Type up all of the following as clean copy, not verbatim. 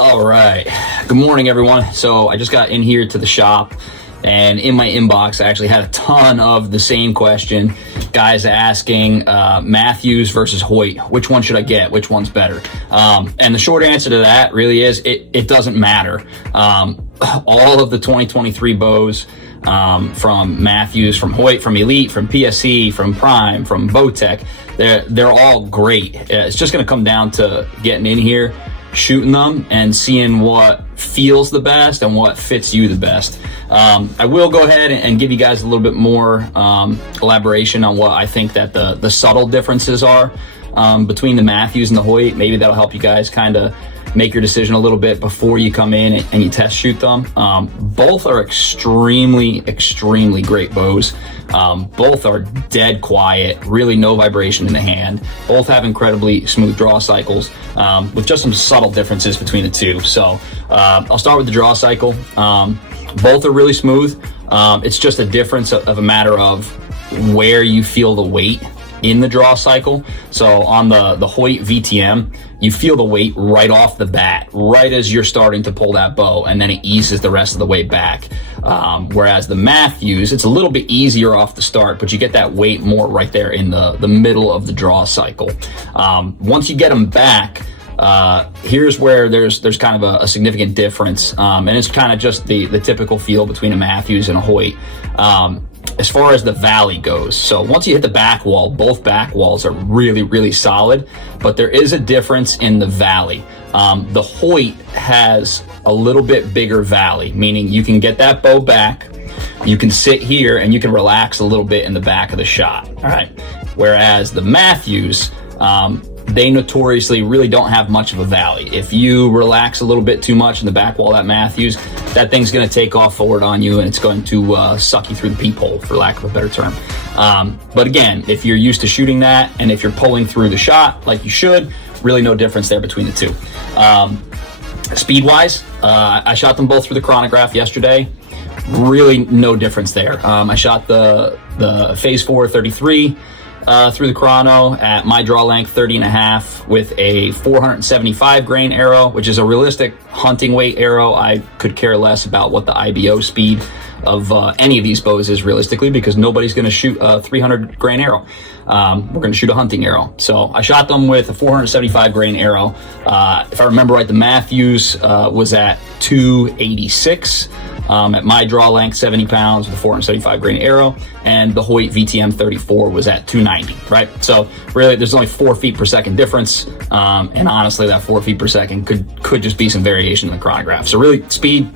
All right. Good morning, everyone. So I just got in here to the shop, and in my inbox, I actually had a ton of the same question. Guys asking Mathews versus Hoyt. Which one should I get? Which one's better? And the short answer to that really is it doesn't matter. All of the 2023 bows from Mathews, from Hoyt, from Elite, from PSE, from Prime, from Bowtech, they're all great. It's just going to come down to getting in here, shooting them, and seeing what feels the best and what fits you the best. I will go ahead and give you guys a little bit more elaboration on what I think that the subtle differences are between the Mathews and the Hoyt. Maybe that'll help you guys kind of make your decision a little bit before you come in and you test shoot them. Both are extremely great bows. Both are dead quiet, really no vibration in the hand. Both have incredibly smooth draw cycles, with just some subtle differences between the two. So I'll start with the draw cycle. Both are really smooth. It's just a difference of a matter of where you feel the weight in the draw cycle. So on the Hoyt VTM, you feel the weight right off the bat, right as you're starting to pull that bow, and then it eases the rest of the way back. Whereas the Mathews, it's a little bit easier off the start, but you get that weight more right there in the middle of the draw cycle. Once you get them back, here's where there's kind of a significant difference, and it's kind of just the typical feel between a Mathews and a Hoyt. As far as the valley goes, so once you hit the back wall, both back walls are really solid, but there is a difference in the valley. The Hoyt has a little bit bigger valley, meaning you can get that bow back, you can sit here, and you can relax a little bit in the back of the shot. All right. Whereas the Mathews, they notoriously really don't have much of a valley. If you relax a little bit too much in the back wall of that Mathews, that thing's going to take off forward on you, and it's going to suck you through the peephole, for lack of a better term. But again, if you're used to shooting that, and if you're pulling through the shot like you should, really no difference there between the two. Speed-wise, I shot them both through the chronograph yesterday. Really no difference there. I shot the Phase 4 33 through the chrono at my draw length 30.5 with a 475 grain arrow, which is a realistic hunting weight arrow. I could care less about what the IBO speed of any of these bows is realistically, because nobody's going to shoot a 300 grain arrow. We're going to shoot a hunting arrow. So I shot them with a 475 grain arrow. If I remember right, the Mathews was at 286. At my draw length, 70 pounds with a 475 grain arrow, and the Hoyt VTM 34 was at 290, right? So really, there's only 4 feet per second difference, and honestly, that 4 feet per second could just be some variation in the chronograph. So really, speed,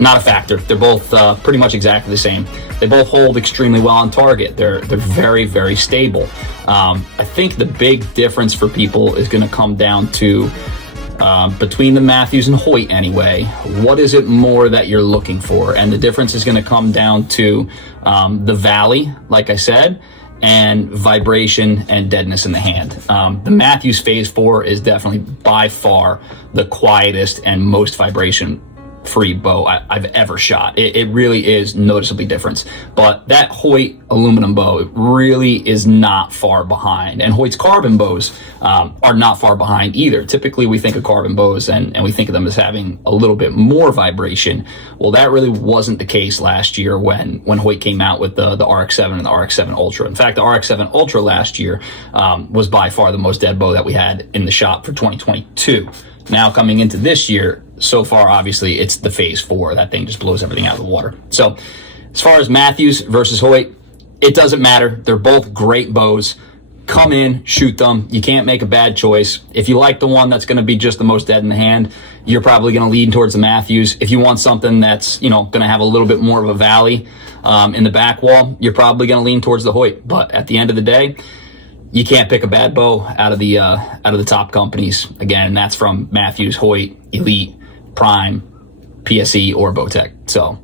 not a factor. They're both pretty much exactly the same. They both hold extremely well on target. They're very stable. I think the big difference for people is going to come down to between the Mathews and Hoyt anyway, what is it more that you're looking for? And the difference is going to come down to the valley, like I said, and vibration and deadness in the hand. The Mathews Phase 4 is definitely by far the quietest and most vibration free bow I've ever shot. It really is noticeably different. But that Hoyt aluminum bow really is not far behind. And Hoyt's carbon bows are not far behind either. Typically, we think of carbon bows and we think of them as having a little bit more vibration. Well, that really wasn't the case last year when Hoyt came out with the RX-7 and the RX-7 Ultra. In fact, the RX-7 Ultra last year was by far the most dead bow that we had in the shop for 2022. Now coming into this year, so far, obviously, it's the Phase 4. That thing just blows everything out of the water. So as far as Mathews versus Hoyt, it doesn't matter. They're both great bows. Come in, shoot them. You can't make a bad choice. If you like the one that's going to be just the most dead in the hand, you're probably going to lean towards the Mathews. If you want something that's, going to have a little bit more of a valley in the back wall, you're probably going to lean towards the Hoyt. But at the end of the day, you can't pick a bad bow out of the top companies. Again, that's from Mathews, Hoyt, Elite, Prime, PSE, or Bowtech. So